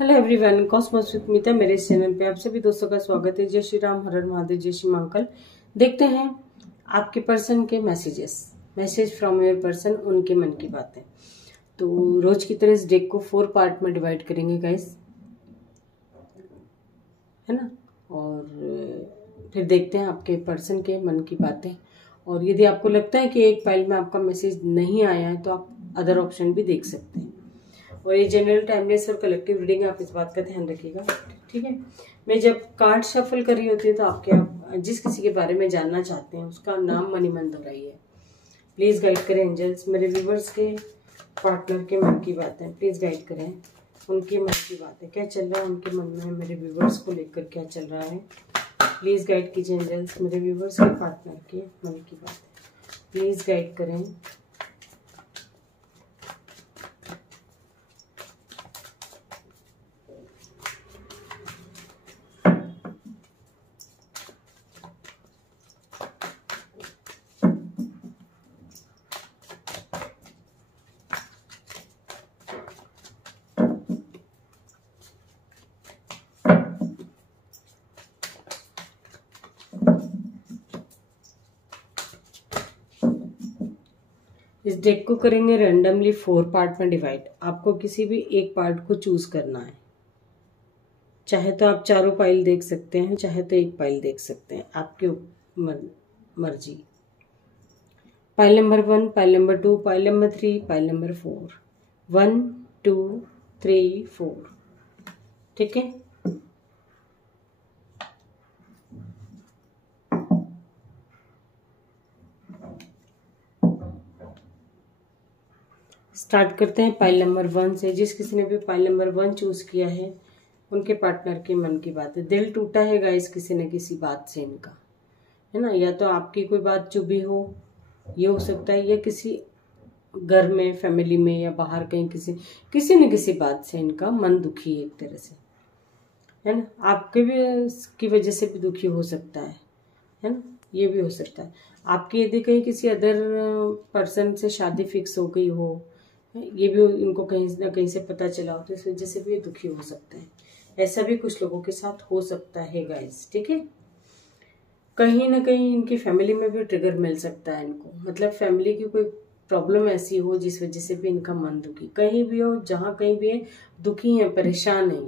Hello everyone, Cosmos with मीता मेरे इस channel पे आप सभी दोस्तों का स्वागत है। जय श्री राम, हर हर महादेव, जय श्री महाकाल। देखते हैं आपके पर्सन के मैसेज फ्रॉम योर पर्सन, उनके मन की बातें। तो रोज की तरह इस डेक को 4 पार्ट में डिवाइड करेंगे गाइस, है ना। और फिर देखते हैं आपके पर्सन के मन की बातें। और यदि आपको लगता है कि एक फाइल में आपका मैसेज नहीं आया है तो आप अदर ऑप्शन भी देख सकते हैं। और ये जनरल, टाइमलेस और कलेक्टिव रीडिंग है, आप इस बात का ध्यान रखिएगा, ठीक है। मैं जब कार्ड शफल कर रही होती है तो आप जिस किसी के बारे में जानना चाहते हैं उसका नाम मनी मन दोहराइए। प्लीज गाइड करें एंजल्स, मेरे व्यूवर्स के पार्टनर के मन की बातें प्लीज गाइड करें। उनके मन की बातें क्या चल रहा है, उनके मन में मेरे व्यूवर्स को लेकर क्या चल रहा है। प्लीज गाइड कीजिए एंजल्स, मेरे व्यूवर्स के पार्टनर के मन की बातें प्लीज गाइड करें। इस डेक को करेंगे रैंडमली 4 पार्ट में डिवाइड। आपको किसी भी एक पार्ट को चूज करना है। चाहे तो आप चारों पाइल देख सकते हैं, चाहे तो एक पाइल देख सकते हैं, आपकी मर्जी। Pile number 1, pile number 2, pile number 3, pile number 4। 1 2 3 4, ठीक है। स्टार्ट करते हैं पाइल नंबर 1 से। जिस किसी ने भी पाइल नंबर 1 चूज किया है उनके पार्टनर के मन की बात है। दिल टूटा है गाइस किसी न किसी बात से इनका, है ना। या तो आपकी कोई बात चुभी हो, ये हो सकता है, या किसी घर में, फैमिली में, या बाहर कहीं किसी न किसी बात से इनका मन दुखी है एक तरह से, है ना। आपके भी की वजह से भी दुखी हो सकता है ना। ये भी हो सकता है आपकी यदि कहीं किसी अदर पर्सन से शादी फिक्स हो गई हो, ये भी इनको कहीं ना कहीं से पता चला हो, तो इस वजह से भी ये दुखी हो सकते हैं। ऐसा भी कुछ लोगों के साथ हो सकता है गाइस, ठीक है। कहीं ना कहीं इनकी फैमिली में भी ट्रिगर मिल सकता है इनको, मतलब फैमिली की कोई प्रॉब्लम ऐसी हो जिस वजह से भी इनका मन दुखी, कहीं भी हो, जहां कहीं भी है, दुखी है, परेशान है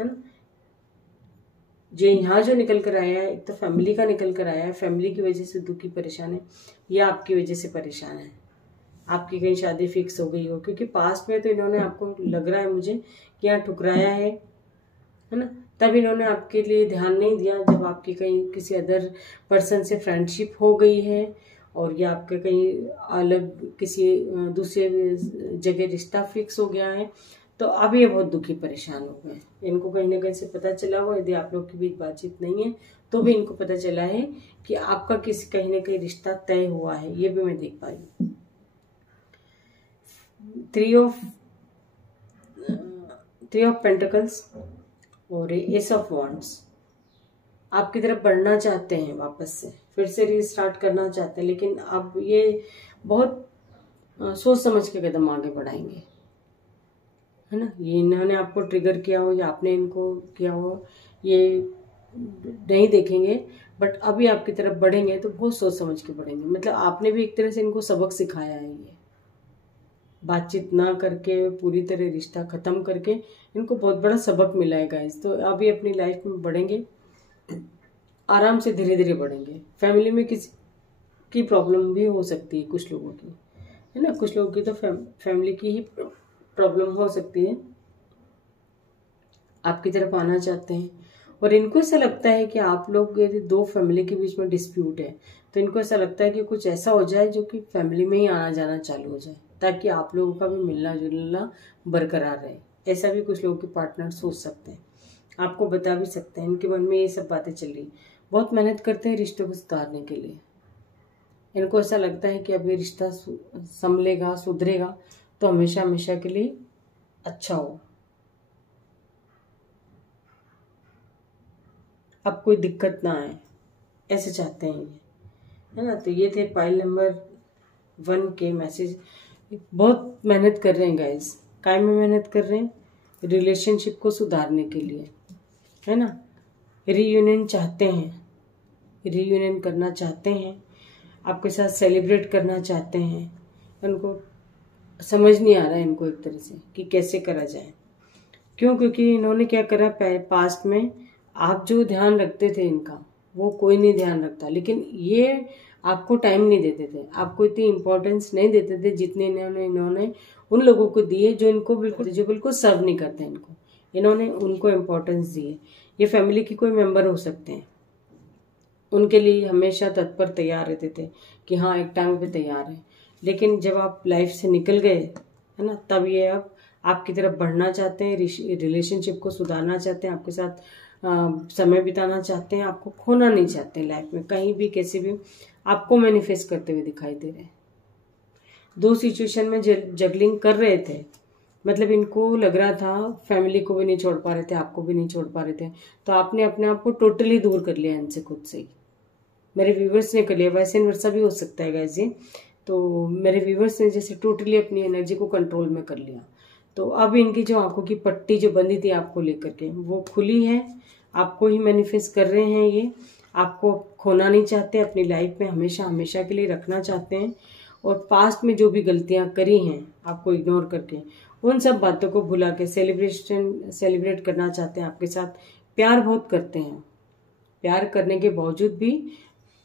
ना। जो यहाँ जो निकल कर आया है, एक तो फैमिली का निकल कर आया है, फैमिली की वजह से दुखी परेशान है, या आपकी वजह से परेशान है। आपकी कहीं शादी फिक्स हो गई हो, क्योंकि पास्ट में तो इन्होंने, आपको लग रहा है मुझे कि यहाँ ठुकराया है ना। तब इन्होंने आपके लिए ध्यान नहीं दिया जब आपकी कहीं किसी अदर पर्सन से फ्रेंडशिप हो गई है, और या आपके कहीं अलग किसी दूसरे जगह रिश्ता फिक्स हो गया है, तो अब ये बहुत दुखी परेशान हो गए। इनको कहीं ना कहीं से पता चला हो, यदि आप लोग के बीच बातचीत नहीं है तो भी इनको पता चला है कि आपका किसी कहीं ना कहीं रिश्ता तय हुआ है। ये भी मैं देख पाई हूँ। 3 ऑफ पेंटिकल्स और एस ऑफ वॉन्ड्स आपकी तरफ बढ़ना चाहते हैं, वापस से फिर से रीस्टार्ट करना चाहते हैं, लेकिन अब ये बहुत सोच समझ के कदम आगे बढ़ाएंगे, है ना। ये इन्होंने आपको ट्रिगर किया हो या आपने इनको किया हो, ये नहीं देखेंगे, बट अभी आपकी तरफ बढ़ेंगे तो बहुत सोच समझ के बढ़ेंगे। मतलब आपने भी एक तरह से इनको सबक सिखाया है। ये बातचीत ना करके, पूरी तरह रिश्ता खत्म करके इनको बहुत बड़ा सबक मिला है गाइस। तो अभी अपनी लाइफ में बढ़ेंगे, आराम से धीरे धीरे बढ़ेंगे। फैमिली में किसी की प्रॉब्लम भी हो सकती है कुछ लोगों की, है ना। कुछ लोगों की तो फैमिली की ही प्रॉब्लम हो सकती है। आपकी तरफ आना चाहते हैं, और इनको ऐसा लगता है कि आप लोग, यदि 2 फैमिली के बीच में डिस्प्यूट है, तो इनको ऐसा लगता है कि कुछ ऐसा हो जाए जो कि फैमिली में ही आना जाना चालू हो जाए, ताकि आप लोगों का भी मिलना जुलना बरकरार रहे। ऐसा भी कुछ लोगों के पार्टनर सोच सकते हैं, आपको बता भी सकते हैं। इनके मन में ये सब बातें चल रही, बहुत मेहनत करते हैं रिश्तों को सुधारने के लिए। इनको ऐसा लगता है कि अब ये रिश्ता संभलेगा, सुधरेगा तो हमेशा हमेशा के लिए अच्छा हो, अब कोई दिक्कत ना आए, ऐसे चाहते हैं ये, है ना। तो ये थे पाइल नंबर 1 के मैसेज। बहुत मेहनत कर रहे हैं गाइस, काय में मेहनत कर रहे हैं, रिलेशनशिप को सुधारने के लिए, है ना। रीयूनियन चाहते हैं, रीयूनियन करना चाहते हैं, आपके साथ सेलिब्रेट करना चाहते हैं। उनको समझ नहीं आ रहा है इनको एक तरह से कि कैसे करा जाए। क्यों? क्योंकि इन्होंने क्या करा, पास्ट में आप जो ध्यान रखते थे इनका, वो कोई नहीं ध्यान रखता। लेकिन ये आपको टाइम नहीं देते थे, आपको इतनी इम्पोर्टेंस नहीं देते थे जितने इन्होंने उन लोगों को दिए जो बिल्कुल सर्व नहीं करते इनको। इन्होंने उनको इम्पोर्टेंस दी है। ये फैमिली की कोई मेंबर हो सकते हैं, उनके लिए हमेशा तत्पर तैयार रहते थे कि हाँ एक टाइम पे तैयार है। लेकिन जब आप लाइफ से निकल गए, है ना, तब ये अब आपकी तरफ बढ़ना चाहते हैं, रिलेशनशिप को सुधारना चाहते हैं, आपके साथ समय बिताना चाहते हैं, आपको खोना नहीं चाहते लाइफ में कहीं भी कैसे भी आपको मैनिफेस्ट करते हुए दिखाई दे रहे हैं। दो सिचुएशन में जगलिंग कर रहे थे, मतलब इनको लग रहा था फैमिली को भी नहीं छोड़ पा रहे थे, आपको भी नहीं छोड़ पा रहे थे, तो आपने अपने आप को टोटली दूर कर लिया इनसे, खुद से ही। मेरे व्यूवर्स ने कर लिया, वैसे वर्षा भी हो सकता है गाइस जी। तो मेरे व्यूवर्स ने जैसे टोटली अपनी एनर्जी को कंट्रोल में कर लिया। तो अब इनकी जो आंखों की पट्टी जो बंदी थी आपको लेकर के, वो खुली है, आपको ही मैनिफेस्ट कर रहे हैं। ये आपको खोना नहीं चाहते, अपनी लाइफ में हमेशा हमेशा के लिए रखना चाहते हैं। और पास्ट में जो भी गलतियां करी हैं आपको इग्नोर करके, उन सब बातों को भुला के सेलिब्रेट करना चाहते हैं आपके साथ। प्यार बहुत करते हैं, प्यार करने के बावजूद भी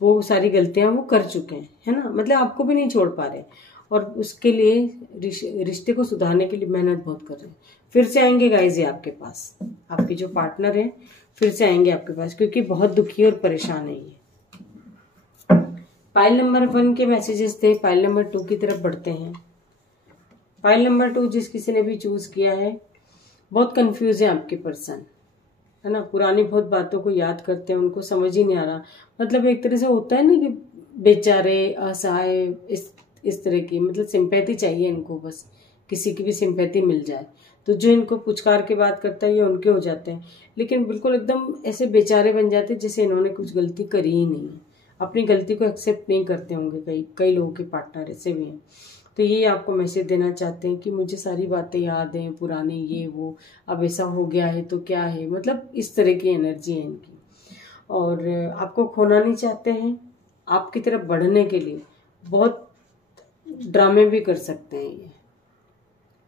वो सारी गलतियां वो कर चुके हैं, है ना। मतलब आपको भी नहीं छोड़ पा रहे और उसके लिए रिश्ते को सुधारने के लिए मेहनत बहुत कर रहे हैं। फिर से आएंगे गाइस ये आपके पास, आपके जो पार्टनर है फिर से आएंगे आपके पास, क्योंकि बहुत दुखी और परेशान है ये। पाइल नंबर 1 के मैसेजेस थे, पाइल नंबर 2 की तरफ बढ़ते हैं। पाइल नंबर 2 जिस किसी ने भी चूज किया है, बहुत कंफ्यूज है आपके पर्सन, है ना। पुरानी बहुत बातों को याद करते हैं, उनको समझ ही नहीं आ रहा। मतलब एक तरह से होता है ना कि बेचारे, असहाय, इस तरह की, मतलब सिंपैथी चाहिए इनको, बस किसी की भी सिंपैथी मिल जाए तो जो इनको पुचकार के बात करता है ये उनके हो जाते हैं। लेकिन बिल्कुल एकदम ऐसे बेचारे बन जाते हैं जैसे इन्होंने कुछ गलती करी ही नहीं है, अपनी गलती को एक्सेप्ट नहीं करते होंगे। कई लोगों के पार्टनर ऐसे भी हैं। तो ये आपको मैसेज देना चाहते हैं कि मुझे सारी बातें याद हैं पुरानी, ये वो, अब ऐसा हो गया है तो क्या है, मतलब इस तरह की एनर्जी है इनकी। और आपको खोना नहीं चाहते हैं, आपकी तरफ बढ़ने के लिए बहुत ड्रामे भी कर सकते हैं ये।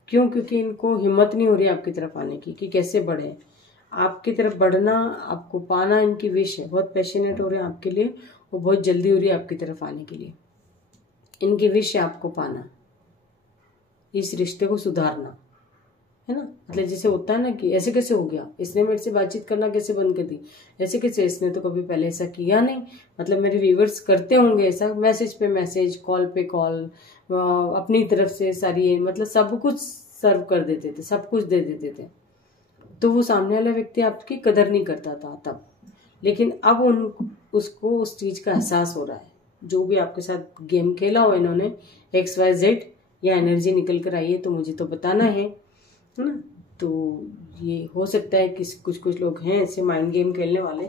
क्यों? क्योंकि इनको हिम्मत नहीं हो रही आपकी तरफ आने की कि कैसे बढ़े। आपकी तरफ बढ़ना, आपको पाना इनकी विश है, बहुत पैशनेट हो रहे हैं आपके लिए, वो बहुत जल्दी हो रही है आपकी तरफ आने के लिए। इनकी विश है आपको पाना, इस रिश्ते को सुधारना, है ना। मतलब जैसे होता है ना कि ऐसे कैसे हो गया, इसने मेरे से बातचीत करना कैसे बंद कर दी, ऐसे कैसे, इसने तो कभी पहले ऐसा किया नहीं। मतलब मेरे व्यूवर्स करते होंगे ऐसा, मैसेज पे मैसेज, कॉल पे कॉल, अपनी तरफ से सारी, मतलब सब कुछ सर्व कर देते थे, सब कुछ दे देते थे। तो वो सामने वाला व्यक्ति आपकी कदर नहीं करता था तब, लेकिन अब उसको उस चीज का एहसास हो रहा है। जो भी आपके साथ गेम खेला हो इन्होंने, XYZ, या एनर्जी निकल कर आई है तो मुझे तो बताना है ना। तो ये हो सकता है कि कुछ लोग हैं ऐसे माइंड गेम खेलने वाले,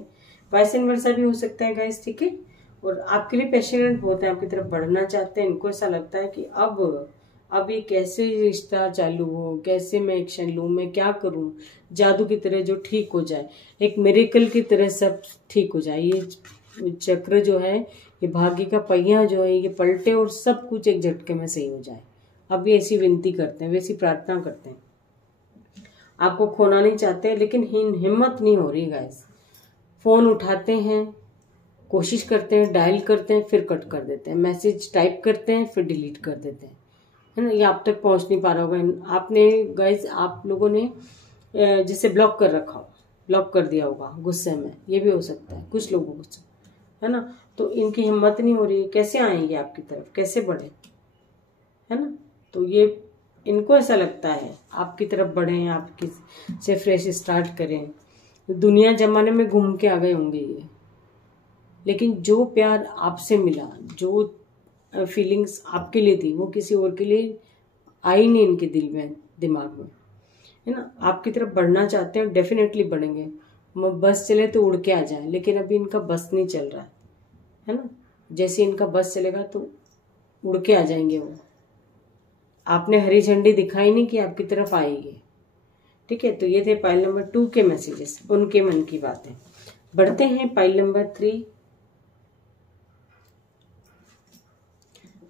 वाइस वर्सा भी हो सकता है गाइस, ठीक है। और आपके लिए पैशनेट बहुत है, आपकी तरफ बढ़ना चाहते हैं। इनको ऐसा लगता है कि अब ये कैसे रिश्ता चालू हो, कैसे मैं एक्शन लूं, मैं क्या करूं, जादू की तरह जो ठीक हो जाए, एक मिरेकल की तरह सब ठीक हो जाए। ये चक्र जो है, ये भाग्य का पहिया जो है, ये पलटे और सब कुछ एक झटके में सही हो जाए। अब ये ऐसी विनती करते हैं, वैसी प्रार्थना करते हैं। आपको खोना नहीं चाहते, लेकिन हिम्मत नहीं हो रही गाइस। फोन उठाते हैं, कोशिश करते हैं, डायल करते हैं, फिर कट कर देते हैं, मैसेज टाइप करते हैं, फिर डिलीट कर देते हैं, है ना। ये आप तक पहुंच नहीं पा रहा होगा। आपने गाइस, आप लोगों ने जिसे ब्लॉक कर रखा हो, ब्लॉक कर दिया होगा गुस्से में, ये भी हो सकता है कुछ लोगों को, है ना। तो इनकी हिम्मत नहीं हो रही, कैसे आएंगे आपकी तरफ, कैसे बढ़े, है ना। तो ये इनको ऐसा लगता है आपकी तरफ बढ़े, आपकी से फ्रेश स्टार्ट करें। दुनिया जमाने में घूम के आ गए होंगे ये, लेकिन जो प्यार आपसे मिला, जो फीलिंग्स आपके लिए थी, वो किसी और के लिए आई नहीं इनके दिल में, दिमाग में, है ना। आपकी तरफ बढ़ना चाहते हैं, डेफिनेटली बढ़ेंगे। बस चले तो उड़ के आ जाए, लेकिन अभी इनका बस नहीं चल रहा है ना। जैसे इनका बस चलेगा तो उड़ के आ जाएंगे वो। आपने हरी झंडी दिखाई नहीं कि आपकी तरफ आएगी, ठीक है, तो ये थे पाइल नंबर 2 के मैसेजेस, उनके मन की बातें। बढ़ते हैं पाइल नंबर 3।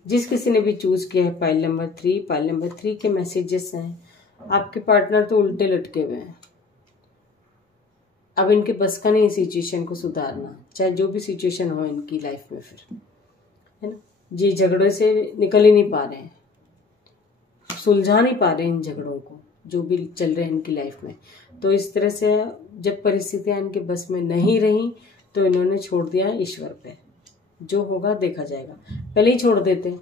जिस किसी ने भी चूज किया है पाइल नंबर 3, पाइल नंबर 3 के मैसेजेस हैं, आपके पार्टनर तो उल्टे लटके हुए हैं। अब इनके बस का नहीं सिचुएशन को सुधारना, चाहे जो भी सिचुएशन हो इनकी लाइफ में, फिर है ना जी, झगड़े से निकल ही नहीं पा रहे हैं, सुलझा नहीं पा रहे इन झगड़ों को जो भी चल रहे हैं इनकी लाइफ में। तो इस तरह से जब परिस्थितियां इनके बस में नहीं रही तो इन्होंने छोड़ दिया ईश्वर पे, जो होगा देखा जाएगा। पहले ही छोड़ देते,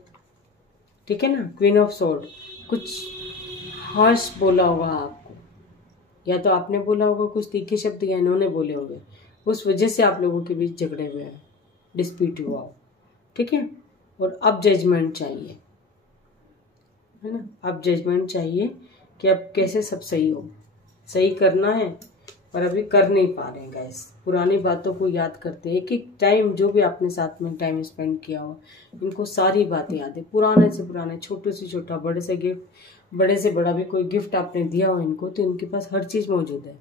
ठीक है ना। क्वीन ऑफ सोर्ड, कुछ हार्श बोला होगा आपको, या तो आपने बोला होगा कुछ तीखे शब्द, या इन्होंने बोले होंगे, उस वजह से आप लोगों के बीच झगड़े हुए हैं, डिस्प्यूट हुआ हो, ठीक है। और अब जजमेंट चाहिए, है ना, अब जजमेंट चाहिए कि अब कैसे सब सही हो, सही करना है, पर अभी कर नहीं पा रहे हैं गाइस। पुरानी बातों को याद करते हैं, एक एक टाइम जो भी आपने साथ में टाइम स्पेंड किया हो, इनको सारी बातें याद है, पुराने से पुराने, छोटे से छोटा, बड़े से गिफ्ट, बड़े से बड़ा भी कोई गिफ्ट आपने दिया हो इनको, तो इनके पास हर चीज मौजूद है।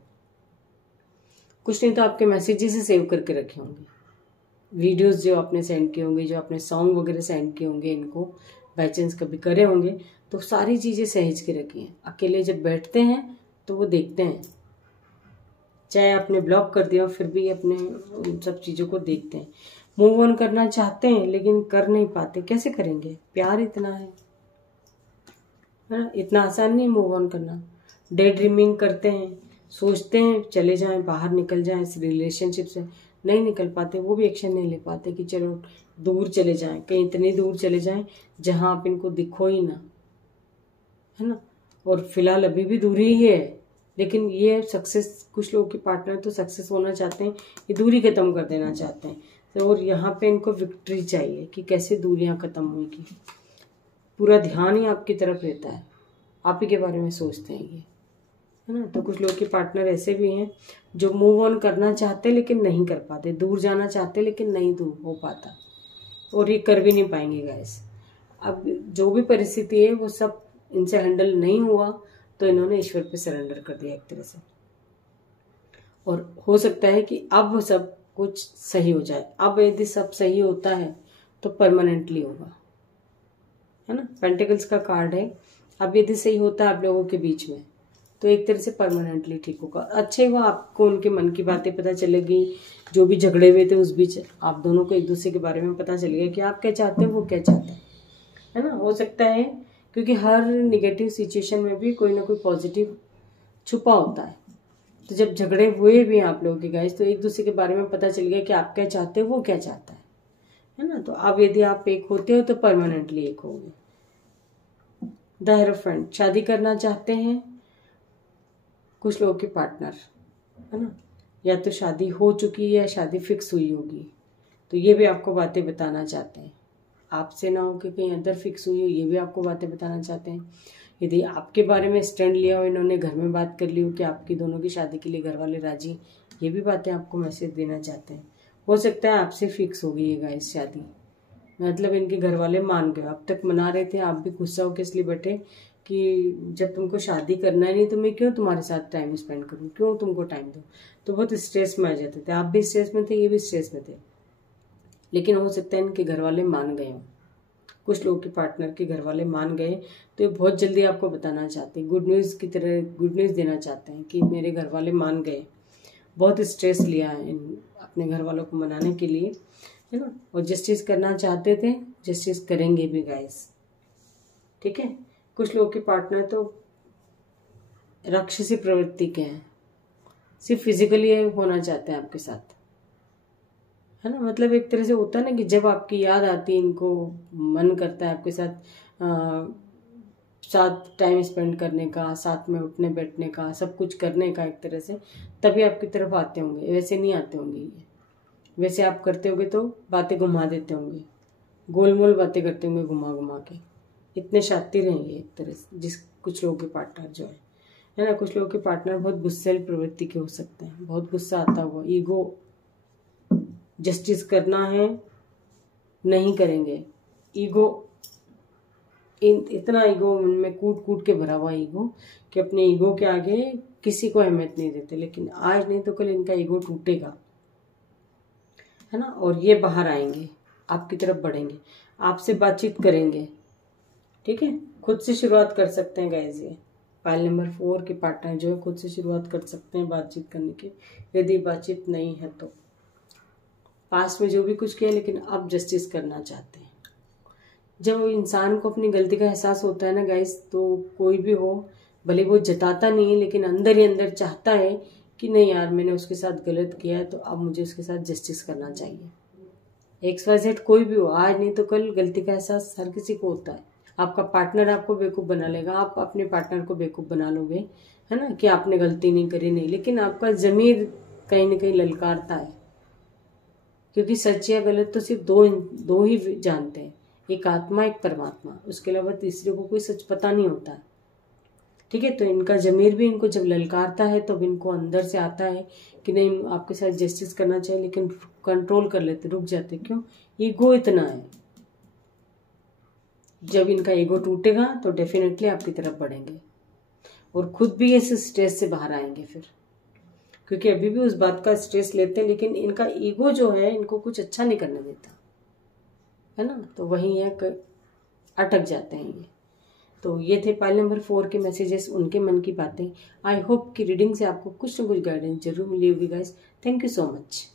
कुछ नहीं तो आपके मैसेजेस से सेव करके रखे होंगे, वीडियोस जो आपने सेंड किए होंगे, जो आपने सॉन्ग वगैरह सेंड किए होंगे इनको, बाई चांस कभी करे होंगे, तो सारी चीजें सहेज के रखी हैं। अकेले जब बैठते हैं तो वो देखते हैं, चाहे आपने ब्लॉक कर दिया फिर भी अपने उन सब चीजों को देखते हैं। मूव ऑन करना चाहते हैं लेकिन कर नहीं पाते, कैसे करेंगे, प्यार इतना है ना, इतना आसान नहीं मूव ऑन करना। डे ड्रीमिंग करते हैं, सोचते हैं चले जाएं, बाहर निकल जाएं इस रिलेशनशिप से, नहीं निकल पाते, वो भी एक्शन नहीं ले पाते कि चलो दूर चले जाएं, कहीं इतनी दूर चले जाएं जहां आप इनको दिखो ही ना, है ना। और फिलहाल अभी भी दूरी ही है, लेकिन ये सक्सेस, कुछ लोगों के पार्टनर तो सक्सेस होना चाहते हैं, ये दूरी खत्म कर देना चाहते हैं। तो और यहाँ पे इनको विक्ट्री चाहिए कि कैसे दूरियां खत्म होगी। पूरा ध्यान ही आपकी तरफ रहता है, आप ही के बारे में सोचते हैं ये, है ना। तो कुछ लोग के पार्टनर ऐसे भी हैं जो मूव ऑन करना चाहते लेकिन नहीं कर पाते, दूर जाना चाहते लेकिन नहीं दूर हो पाता, और ये कर भी नहीं पाएंगे गाइस। अब जो भी परिस्थिति है वो सब इनसे हैंडल नहीं हुआ तो इन्होंने ईश्वर पे सरेंडर कर दिया एक तरह से, और हो सकता है कि अब सब कुछ सही हो जाए। अब यदि सब सही होता है तो परमानेंटली होगा, है ना। पेंटिकल्स का कार्ड है, अब यदि सही होता है आप लोगों के बीच में तो एक तरह से परमानेंटली ठीक होगा। अच्छा हुआ आपको उनके मन की बातें पता चलेगी, जो भी झगड़े हुए थे उस बीच आप दोनों को एक दूसरे के बारे में पता चल गया कि आप क्या चाहते हैं, वो क्या चाहते हैं, है ना। हो सकता है क्योंकि हर निगेटिव सिचुएशन में भी कोई ना कोई पॉजिटिव छुपा होता है। तो जब झगड़े हुए भी आप लोगों के गाइस, तो एक दूसरे के बारे में पता चल गया कि आप क्या चाहते हो, वो क्या चाहता है ना। तो अब यदि आप एक होते हो तो परमानेंटली एक होगे। द हेरोफेंट, शादी करना चाहते हैं कुछ लोगों के पार्टनर, है ना, या तो शादी हो चुकी है या शादी फिक्स हुई होगी, तो ये भी आपको बातें बताना चाहते हैं। आपसे ना हो कि कहीं अदर फिक्स हुई हो, ये भी आपको बातें बताना चाहते हैं। यदि आपके बारे में स्टैंड लिया हो इन्होंने, घर में बात कर ली हो कि आपकी दोनों की शादी के लिए घर वाले राजी, ये भी बातें आपको मैसेज देना चाहते हैं। हो सकता है आपसे फिक्स हो गई है गाइस शादी, मतलब इनके घर वाले मान गए, अब तक मना रहे थे, आप भी गुस्सा होकर इसलिए बैठे कि जब तुमको शादी करना है नहीं तो मैं क्यों तुम्हारे साथ टाइम स्पेंड करूं, क्यों तुमको टाइम दूं। तो बहुत स्ट्रेस में आ जाते थे, आप भी स्ट्रेस में थे, ये भी स्ट्रेस में थे, लेकिन हो सकता है इनके घर वाले मान गए हों, कुछ लोगों के पार्टनर के घर वाले मान गए, तो ये बहुत जल्दी आपको बताना चाहते हैं, गुड न्यूज़ की तरह गुड न्यूज़ देना चाहते हैं कि मेरे घर वाले मान गए। बहुत स्ट्रेस लिया है अपने घर वालों को मनाने के लिए, है ना, और जिस चीज़ करना चाहते थे जिस चीज़ करेंगे भी गाइस, ठीक है। कुछ लोगों के पार्टनर तो राक्षसी प्रवृत्ति के हैं, सिर्फ फिजिकली होना चाहते हैं आपके साथ, है ना। मतलब एक तरह से होता है ना कि जब आपकी याद आती है, इनको मन करता है आपके साथ टाइम स्पेंड करने का, साथ में उठने बैठने का, सब कुछ करने का एक तरह से, तभी आपकी तरफ आते होंगे, वैसे नहीं आते होंगे ये। वैसे आप करते होंगे तो बातें घुमा देते होंगे, गोल मोल बातें करते होंगे घुमा घुमा के, इतने शातिर हैं ये एक तरह से। जिस कुछ लोगों के पार्टनर जो है ना, कुछ लोगों के पार्टनर बहुत गुस्सैल प्रवृत्ति के हो सकते हैं, बहुत गुस्सा आता हुआ, ईगो, जस्टिस करना है नहीं करेंगे, ईगो इतना ईगो उनमें कूट कूट के भरा हुआ ईगो कि अपने ईगो के आगे किसी को अहमियत नहीं देते। लेकिन आज नहीं तो कल इनका ईगो टूटेगा, है ना, और ये बाहर आएंगे, आपकी तरफ बढ़ेंगे, आपसे बातचीत करेंगे। ठीक है, खुद से शुरुआत कर सकते हैं गाइस। ये पाइल नंबर 4 के पार्टनर जो है खुद से शुरुआत कर सकते हैं बातचीत करने की, यदि बातचीत नहीं है तो। पास्ट में जो भी कुछ किया लेकिन अब जस्टिस करना चाहते हैं। जब इंसान को अपनी गलती का एहसास होता है ना गाइस, तो कोई भी हो, भले वो जताता नहीं है लेकिन अंदर ही अंदर चाहता है कि नहीं यार मैंने उसके साथ गलत किया है तो अब मुझे उसके साथ जस्टिस करना चाहिए। XYZ कोई भी हो, आज नहीं तो कल गलती का एहसास हर किसी को होता है। आपका पार्टनर आपको बेवकूफ़ बना लेगा, आप अपने पार्टनर को बेवकूफ़ बना लोगे, है ना, कि आपने गलती नहीं करी, नहीं, लेकिन आपका ज़मीर कहीं ना कहीं ललकारता है। क्योंकि सच या गलत तो सिर्फ दो ही जानते हैं, एक आत्मा एक परमात्मा, उसके अलावा तीसरे को कोई सच पता नहीं होता है। ठीक है, तो इनका ज़मीर भी इनको जब ललकारता है तब इनको अंदर से आता है कि नहीं आपके साथ जस्टिस करना चाहिए, लेकिन कंट्रोल कर लेते, रुक जाते। क्यों? ईगो इतना है। जब इनका ईगो टूटेगा तो डेफिनेटली आपकी तरफ बढ़ेंगे और खुद भी इस स्ट्रेस से बाहर आएंगे फिर, क्योंकि अभी भी उस बात का स्ट्रेस लेते हैं लेकिन इनका ईगो जो है इनको कुछ अच्छा नहीं करने देता, है ना, तो वहीं है अटक जाते हैं ये। तो ये थे पाइल नंबर 4 के मैसेजेस, उनके मन की बातें। आई होप कि रीडिंग से आपको कुछ ना कुछ गाइडेंस जरूर मिली होगी guys. Thank you so much.